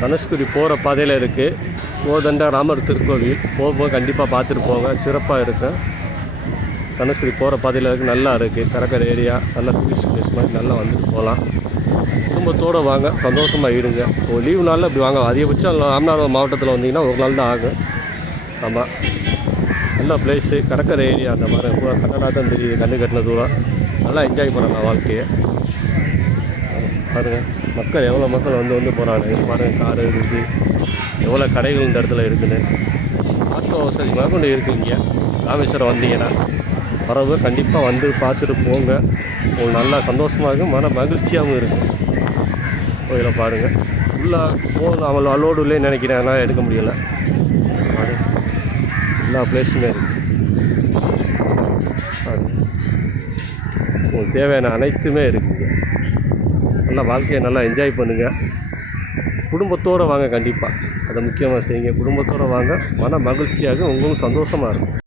தனுஷ்கோடி போகிற பாதையில் இருக்குது. கோதண்ட ராமர் திருக்கோவில். போகும்போது கண்டிப்பாக பார்த்துட்டு போங்க, சிறப்பாக இருக்கும். தனுஷ்கோடி போகிற பாதையில் இருக்குது, நல்லா இருக்குது. கடற்கரை ஏரியா, நல்லா டூரிஸ்ட் பிளேஸ் மாதிரி நல்லா வந்துட்டு போகலாம். குடும்பத்தோடு வாங்க, சந்தோஷமாக இருங்க. ஒரு லீவு நாளில் இப்படி வாங்க. அதிகபட்சம் ராமநாதபுரம் மாவட்டத்தில் வந்தீங்கன்னா ஒரு நாள் தான் ஆகும். ஆமாம், நல்ல பிளேஸு, கடற்கரை ஏரியா. அந்த மாதிரி பூரா கண்ணனா தான் தெரியுது, கண்ணு கட்டின தூரம். நல்லா என்ஜாய் பண்ணலாம் வாழ்க்கையை. பாருங்கள், மக்கள் எவ்வளோ மக்கள் வந்து போகிறாங்க. பாருங்கள், காரு இருக்குது, எவ்வளோ கடைகள் இந்த இடத்துல இருக்குதுன்னு. ஆட்டோ வசதி கொண்டு இருக்குது இங்கே. ராமேஸ்வரம் வந்தீங்கன்னா வரவு கண்டிப்பாக வந்து பார்த்துட்டு போங்க. உங்களுக்கு நல்லா சந்தோஷமாக இருக்கும், மன மகிழ்ச்சியாகவும் இருக்கும். கோயிலை பாருங்கள். உள்ளே போகணும், அவங்கள அலோடு இல்லைன்னு நினைக்கிறேன், ஆனால் எடுக்க முடியலை. எல்லா பிளேஸுமே இருக்குது. உங்களுக்கு தேவையான அனைத்துமே இருக்குங்க. நல்லா வாழ்க்கையை நல்லா என்ஜாய் பண்ணுங்கள். குடும்பத்தோடு வாங்க, கண்டிப்பாக அதை முக்கியமாக செய்யுங்க. குடும்பத்தோடு வாங்க, மன மகிழ்ச்சியாக, உங்களுக்கு சந்தோஷமாக இருக்கும்.